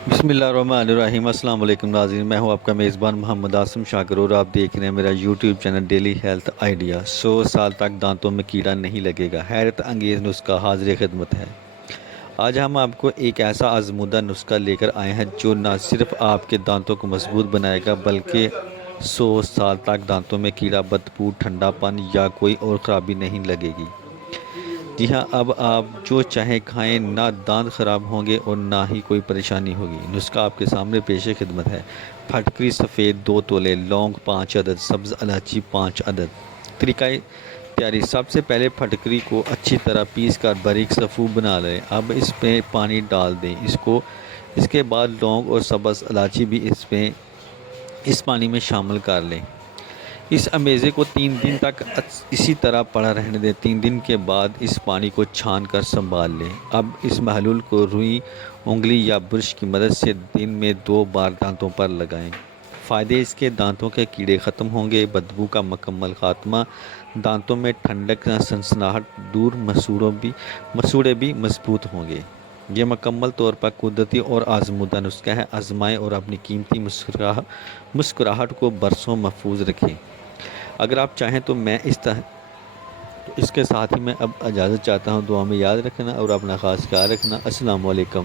بسم اللہ الرحمن الرحیم۔ السلام علیکم ناظرین، میں ہوں آپ کا میزبان محمد عاصم شاکر اور آپ دیکھ رہے ہیں میرا YouTube channel daily health idea. 100 سال تک دانتوں میں کیڑا نہیں لگے گا، حیرت انگیز نسخہ حاضر خدمت ہے۔ آج ہم آپ کو ایک ایسا آزمودہ نسخہ لے کر آئے ہیں جو نہ صرف آپ کے دانتوں کو مضبوط بنائے گا بلکہ 100 سال تک دانتوں میں کیڑا، بدبو، ٹھنڈا پن یا کوئی اور خرابی نہیں لگے گی۔ جی ہاں، اب آپ جو چاہیں کھائیں، نہ دانت خراب ہوں گے اور نہ ہی کوئی پریشانی ہوگی۔ نسخہ آپ کے سامنے پیش خدمت ہے۔ پھٹکری سفید 2 تولے، لونگ 5 عدد، سبز الائچی 5 عدد۔ طریقہ تیاری: سب سے پہلے پھٹکری کو اچھی طرح پیس کر باریک صفو بنا لیں۔ اب اس میں پانی ڈال دیں، اس کے بعد لونگ اور سبز الائچی بھی اس پانی میں شامل کر لیں۔ اس امیزے کو 3 دن تک اسی طرح پڑا رہنے دیں۔ 3 دن کے بعد اس پانی کو چھان کر سنبھال لیں۔ اب اس محلول کو روئی، انگلی یا برش کی مدد سے دن میں 2 بار دانتوں پر لگائیں۔ فائدے: اس کے دانتوں کے کیڑے ختم ہوں گے، بدبو کا مکمل خاتمہ، دانتوں میں ٹھنڈک، سنسناہٹ دور، مسوڑے بھی مضبوط ہوں گے۔ یہ مکمل طور پر قدرتی اور آزمودہ نسخہ ہے۔ آزمائیں اور اپنی قیمتی مسکراہٹ کو برسوں محفوظ رکھیں۔ اگر آپ چاہیں تو اس کے ساتھ ہی میں اب اجازت چاہتا ہوں۔ دعا میں یاد رکھنا اور اپنا خاص خیال رکھنا۔ السلام علیکم۔